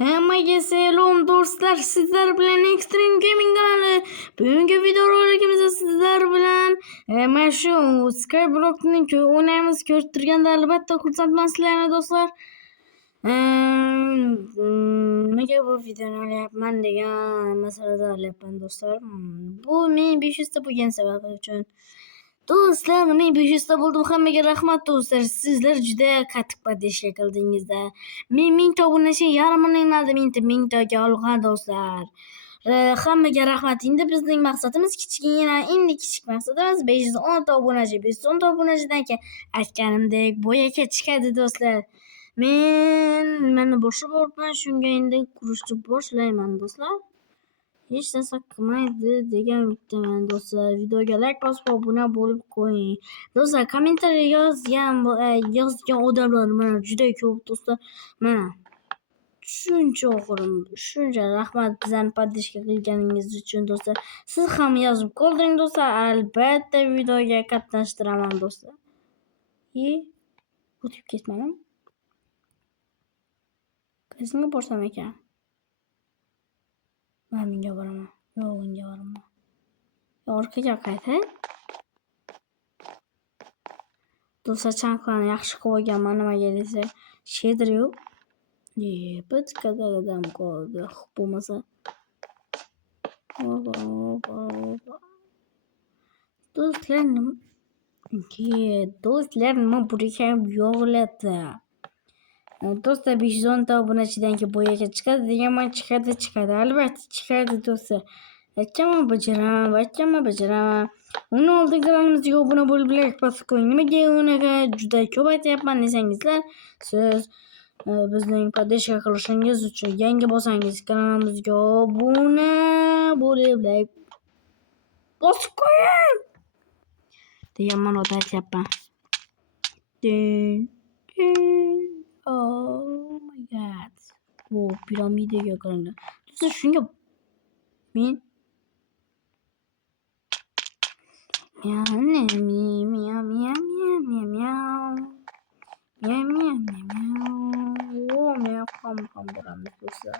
Hammaga selam do'stlar, sizlar bilan Extreme Gaming kanali. Bugungi videorolikimizda sizlar bilan mana shu Skyblock'ni o'ynaymiz. Ko'rib turganda albatta xursandman sizlarni do'stlar. Nimaga bu videoni olyapman degan masalada olyapman do'stlar. Bu men 500 ta bo'lgan sababi uchun. Do'stlar, men 500 ta bo'ldim. Hammaga rahmat do'stlar. Sizlar juda qattiq podдержка qildingizda. Men 1000 ta obunachi yarmini aldi 1000 taga olgan do'stlar. Hammaga rahmat. Endi bizning maqsadimiz kichkina, endi kichik maqsadimiz 510 ta obunachi. 510 ta obunachidan keyin aytganimdek boyaka chiqadi do'stlar. Men mana boshlab o'tman, shunga endi kurashni boshlayman do'stlar. Hech narsa qilmaydi degan umiddaman do'stlar. Videoga like bosib obuna bo'lib qo'ying. Do'stlar, kommentariy yozgan odamlar mana juda ko'p do'stlar. Mana shuncha rahmat bizani podдержка qilganingiz uchun do'stlar. Siz ham yozib qolding do'stlar. Albatta videoga qatnashtiraman do'stlar. O'tib ketmadim. Qaysiga borsam ekan? Menga boraman. Yo'q, unga boraman. Orqaga qaytay. Do'stlar, chanklarni yaxshi qilib olganman, nimaga desa, shader yo'q. Bitkadadan qoldi. Bo'lmasa. Do'stlar, nima burga yo'g'ladi? Do'stlar, 510 ta obunachidan keyin boyaka chiqadi deganman, chiqadi. Albatta chiqadi do'stlar. Aytganman bajaraman. Uni oldin kanalimizga obuna bo'lib like bosib qo'ying. Nimaga unaqa juda ko'p aytyapman desangizlar, siz bizning podдержка qilishingiz uchun yangi bo'lsangiz kanalimizga obuna bo'lib like bosib qo'ying degan ma'noda aytyapman. Oh my god. Bu piramidaga qarang. Do'stlar, shunga men boramiz do'stlar.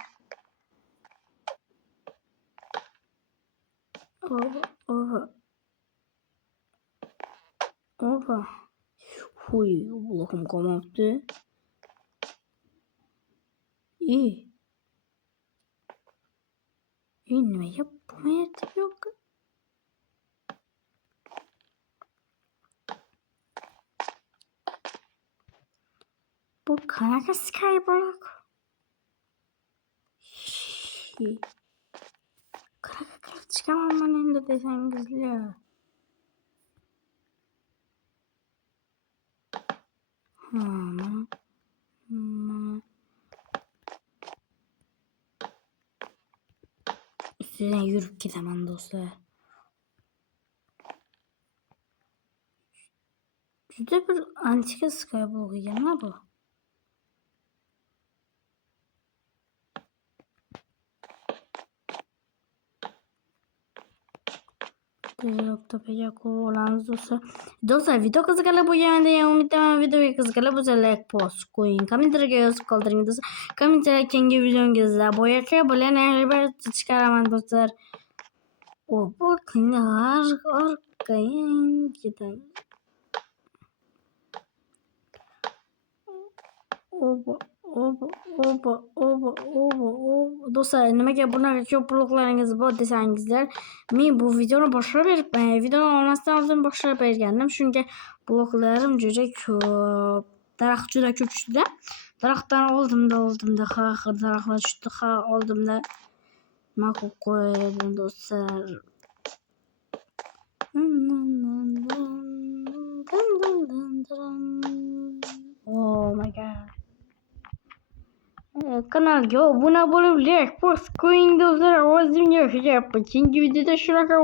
Huy, Allohim qolmabdi. Nimaga bo'lmayapti yo'q? Bu qanaqa Skyblock? Qanaqa qilib chiqaman men endi desangizlar. Ustidan yurib ketaman do'stlar. Juda bir antika Skyblock ekan bu. Topaga qo'yamiz do'stlar. Video qiziqarli bo'lgan degan umiddaman. Videoga qiziqarli bo'lsa like bosib qo'ying. Kommentariyaga yozib qoldiring do'stlar. Kommentariya keyingi videongizda boyaka bilan albatta chiqaraman do'stlar. Bu kinolar orqaga ketadi. Do'stlar, nimaga bunaqa ko'p bloklaringiz bor desangizlar, men bu videoni boshlab beribman. Videoni olmasdan oldin boshlab bergandim. Shunga bloklarim juda ko'p. Daraxt juda ko'p tushdi. Daraxtdan oldimda daraxtlar tushdi. Oldimda nima qilib qo'ydim do'stlar. Oh my god. Kanalga obuna bo'lib like bosib qo'ying do'stlar. Ovozim yo'q. Keyingi videoda shunaqa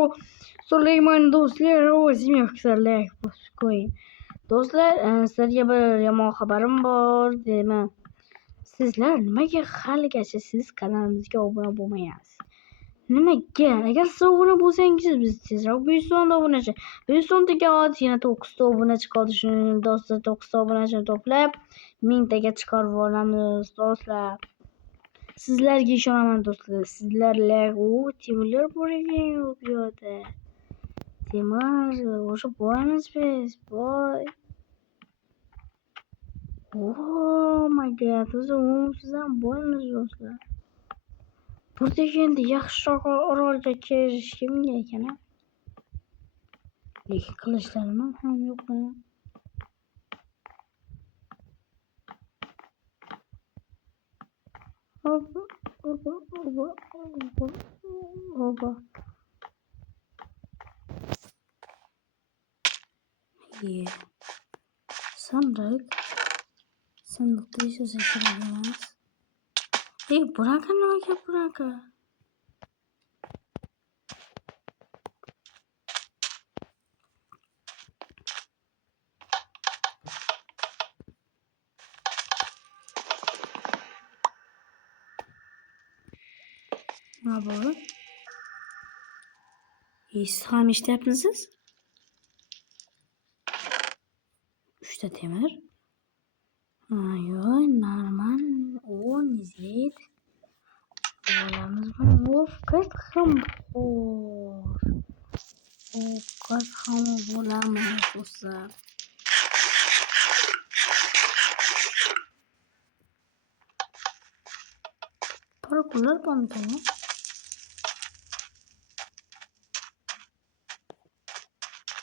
so'rayman do'stlar. Ovozim yo'qsa like bosib qo'ying. Do'stlar, sizlarga bir yomon xabarim bor deyman. Sizlar nimaga haligacha siz kanalimizga obuna bo'lmayapsiz? Nimaga? Agar siz obuna bo'lsangiz, biz tezroq 510 ta obunachi. 510 taga yana 9 ta obunachi qoldi. Shuni do'stlar 9 ta obunachini to'plab 1000 taga chiqarib olamiz do'stlar. Sizlarga ishonaman do'stlar. Sizlarlar Timurlar bor ekan yo'q bu yoqda. Temur, o'sha boymiz biz, boy. Oh my god, o'zi umusiz ham boymiz do'stlar. Burada endi yaxshiroq orolga kirish kimga ekan? Lekin qilichlarim ham yo'q. Oba, oba, oba, oba, oba. Yeah. Sandıkta yaşasa kirlemez. Hey, bırakın ne ki bırakın. Ne yapalım? İslam işte yapmışsınız. 3 temir. Ayo, normal. O nizit. Olamız var. Of, kaç ham. Of. Kaç ham olamaz olsa. Para kullar mı tamam?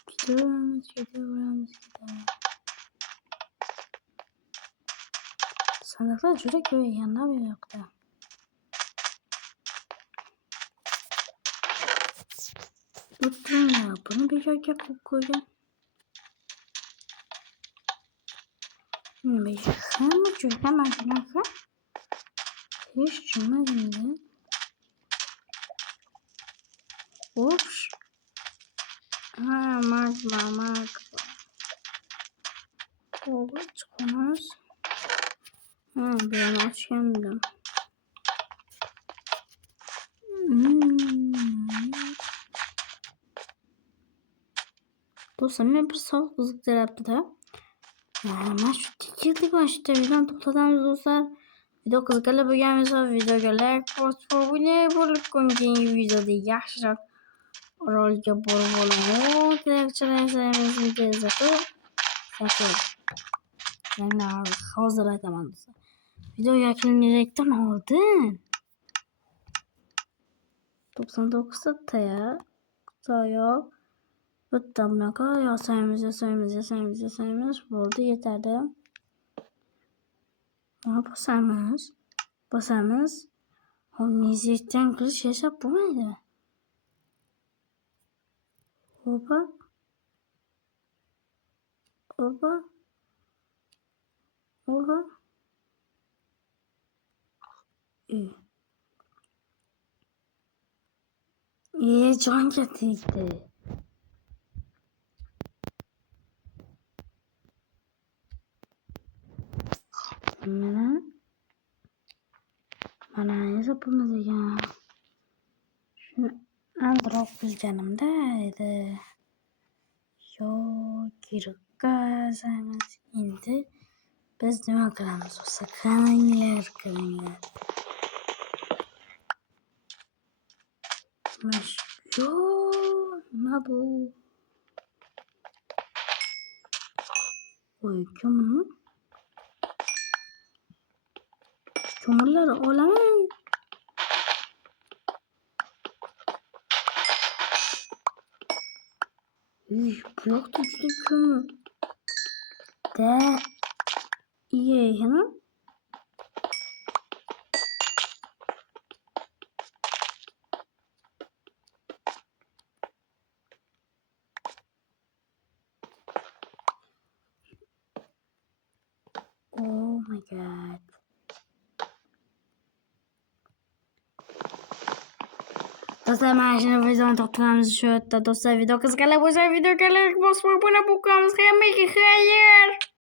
Gidiyoruz, gidiyoruz. Sandıklar şurada köy yanına bir yoktu. Tuttum ya. Bunu bir şaka koyacağım. Bir şaka mı? Hemen şaka. Hiç çıkmadım. Ups. Ha, magma. Oldu çıkmaz. Ha, bir an açkendim. Dostlar ben bir soğuk buzluklar yaptı da. Ben şu tikirdik var işte birden topladığımız dostlar. Video kızıklarla bu gelmesi video gelek. Bu ne bolluk konuşduğun videoda yaşlar. Rolga bol. Gerekçeler sevmesi cezası. Satıyor. Yani hazır aytamam dostlar. Video yakınlayacaktın aldın. 99 ya. Sayıyor. Bıttım ne kadar yasayımız oldu yeterli. Ama basarımız. O mizikten kılıç hesap bu muydu? Oba. Can getirdi. Bana hesapımız ya. Şunu androp canımdaydı. Girgazamız indi. Biz ne kılımız olsa kanlar. Ne bu? Oy kömürler olamaz. Blok düştü kömür. De iyi hemen. Oh my god. Dostlar ben şimdi videonun toplamımızı şu anda dostlar video kız kala bu video kala basmak buna bu kalmış. Hayır.